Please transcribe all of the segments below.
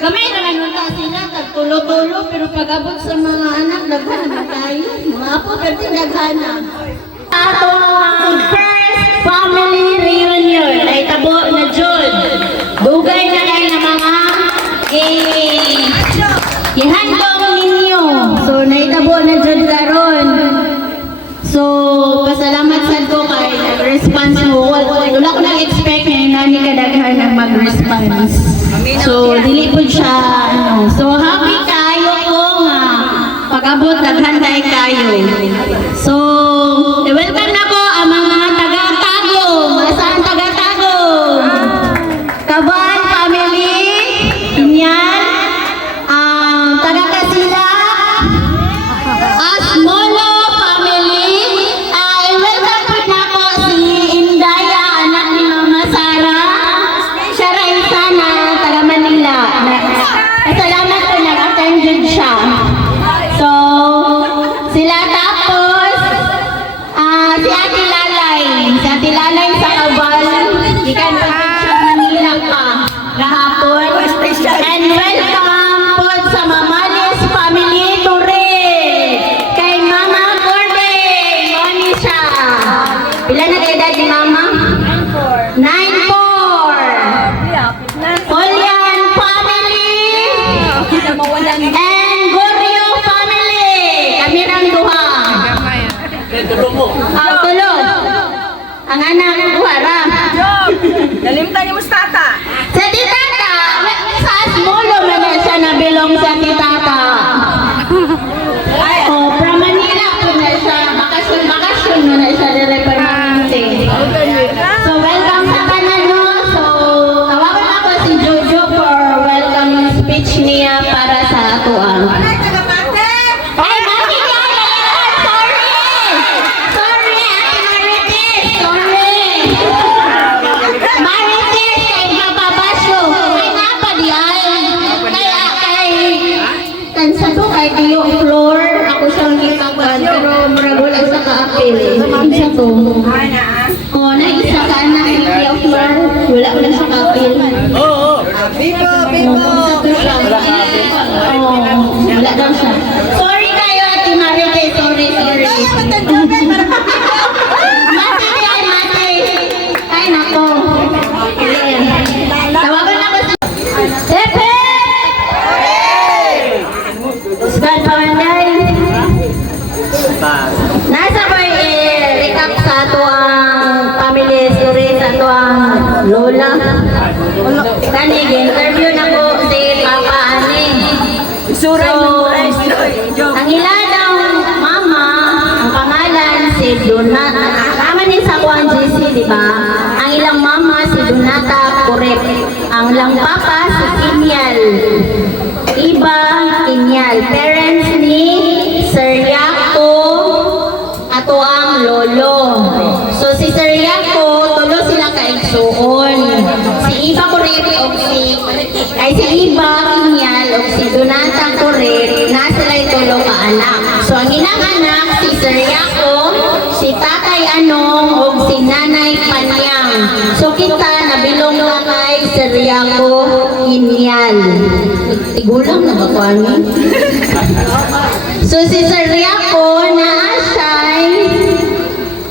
Gamay naman nun ka sila, tagtulo-tulo, pero pag-abot sa mga anak, naghanap tayo. Mga apo, kasi naghanap. Ato ang first family reunion ay tabo na June. Dugay na kayo na mga ihandong ninyo. So, naitabo na June karon. So, pasalamat sa ko kay response mo. Wala ko nang-expect na nani kadaghan na mag-response. So, dili po siya, So, happy kayo ko nga. Pag-abot, naghantay kayo. So, welcome na po ang mga taga-Tagum. Saan taga-Tagum? Kaban family. Yan. Taga-Kasila. Asmolo family. Welcome po na po si Indaya, anak ni Mama Sara. Siya rin sana, taga-Manila. Salamat po, nag-attend siya. So, sila tapos, si Ate Lalay. Si Ate Lalay sa Kabal. Ikan pa siya Manila pa. Rahapon. And welcome po sa Mamalis Family Torre. Kay Mama Gorde. Moni siya. Pila na kayo dad ni Mama? 9'4". 9'4". Olian family. And Goryo family. Kami rang duha. Tulog. Ang anak duha ra. Nalimtan ni Mustata. Sa titata, sa Asmolo man na siya nabilong sa titata. Oh, from Manila po na siya. Bakasyon mo na siya dire-permanente. So, welcome sa kanan, no? So, tawagan ako si Jojo for welcoming speech niya para sa ato. Ay, Mati ka! Sorry! Sorry, Ate Marites! Sorry! Marites, kay Mababasyo. Ay, napadiyan. Kay Kansado, kay Tiyo Floor. Ako siyang ipagwan, pero murag wala sa kaapil. Isa to. Oh, naisa ka na kay Tiyo Floor. Wala sa kaapil. Bibo, bibo. Wala daw siya. Sorry kayo, Ate Marites. Sorry. Mati yan, mati. Ay, nako. Tawagan ako si... Epe! Usgan Pamanday. Nasa ba recap sa ato ang family story sa ato ang lola. Kani, interview na ko si Papa Ani. So, ang ilanang mama, ang pangalan si Donata. Tama ni sa kuang GC, di ba? Ang ilang mama si Donata Correct. Ang ilang papa si Inyal. Iba Inyal. Parents ni Sir Yako ato ang lolo. So si Sir Yako, tulo sila kaigsuon. Si Iba Correct o si Iba Inyal o si Donata Correct na sila tulo ka anak. So ang ilang anak si Sir Yako, si Tatay Anong o si Nanay Panyang. So kita nabilong na kay Sir Yako Inyal. Tigulang na ba ko amin? So si Sir Yako na siya'y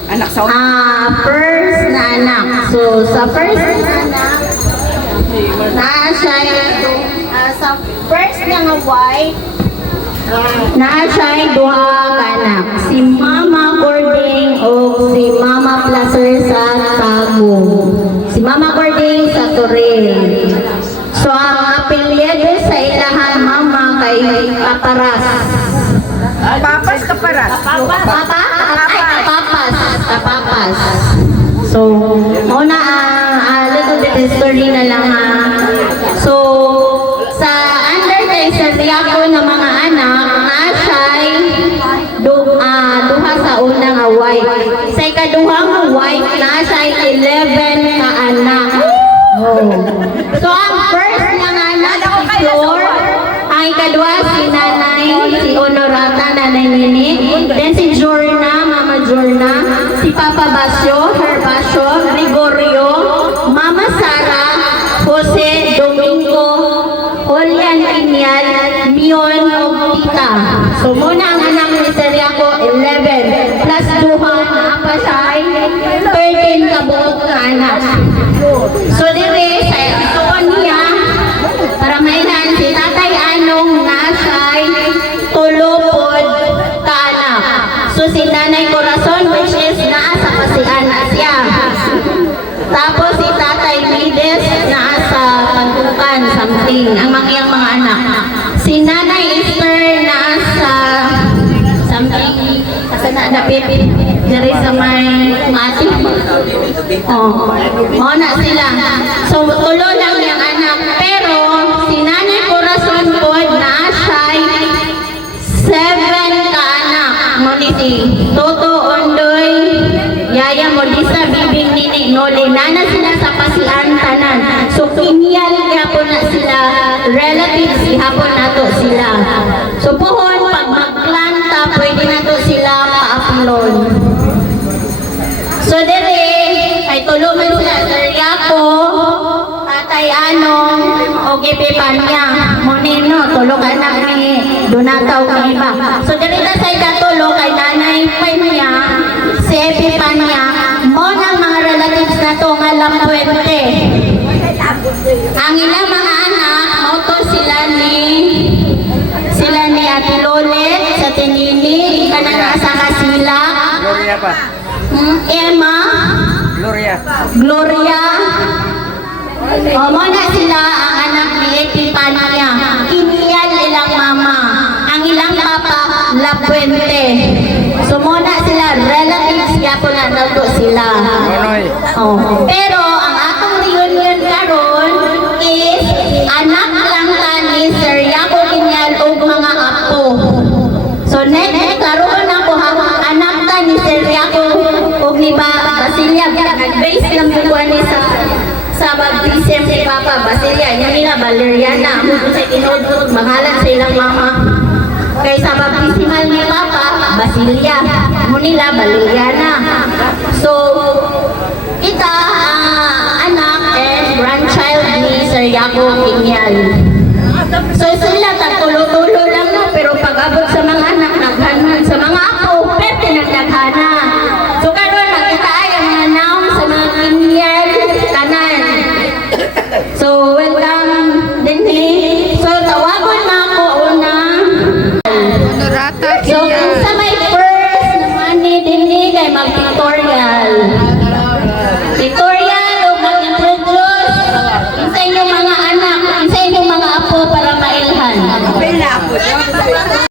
Anak sa first na anak. So sa first na anak, na siya'y sa first nga wife, na siya'y duha ka anak. Si Mama Gording o si Mama Placer sa Tagum. Si Mama Gording sa Toril. So ang apelyado sa ilahan mama kay Paparas. Papas Kaparas. Papas. So, una ang little bit history na lang ha. So, sa under kay Sir Yako ng mga anak, nga siya'y duha sa unang wife. Sa ikaduhang wife, na siya'y 11 ka anak. So, ang first na anak si Flor, ang ikadwa si Nanay, si Honorata, Nanay Nini, then si Jorna, Mama Jorna, si Papa Basyo, Her Basyo, Gregorio, Mama Sara, Jose, Domingo, Julia, So dire sa ituon niya para mailan si Tatay Anong nasay tulupod ka anak. So si Nanay Corazon which is naa sa pasian na siya. Tapos si Tatay Mides naa sa Pantukan something ang mga anak. Si Nanay Esther naa sa something kasi na pipit dari sa may mati. Oh, na sila. So tulo lang yung anak pero si Nanay Corazon po na siya'y 7 ka anak. Ngunit si Toto Ondoy, Yaya Modista, Bibing Nini, Noli, nana sila sa pasian tanan. So kinyal hapon na sila, relatives hapon na to sila. So puhon, pag magplanta, pwede na to sila ma-upload. So dire, ay tulungan sila Sir Yaco, Tatay Anong, o Gipipanya. Monino, tulog anak ni Donata o iba. So dire na sa ikatulo kay Nanay Panya, si Epipanya, mo ng mga relatives na to nga Lampuente. Ang ilang mga anak, auto sila ni Ate Lolet sa Tinini, kanang nasa Kasila. Gloria pa. Emma, Gloria, muna sila ang anak ni Epipanya. Kiniyal ilang mama, ang ilang papa, La Puente. So muna sila, relatives, kaya po na nato sila. Oh. Pero ang atong reunion karon is anak lang ta ni Sir Yaco Kinyal o mga apo. So next, karoon ako anak ta ni Sir Yaco o ni Basilia. Nag-base lang po ni sa baptism si Papa Basilia. Yung nila Valeriana. Kung sa tinudod, mangalan sa ilang mama. Kay sa baptismal ni Papa Basilia. Mo nila Valeriana.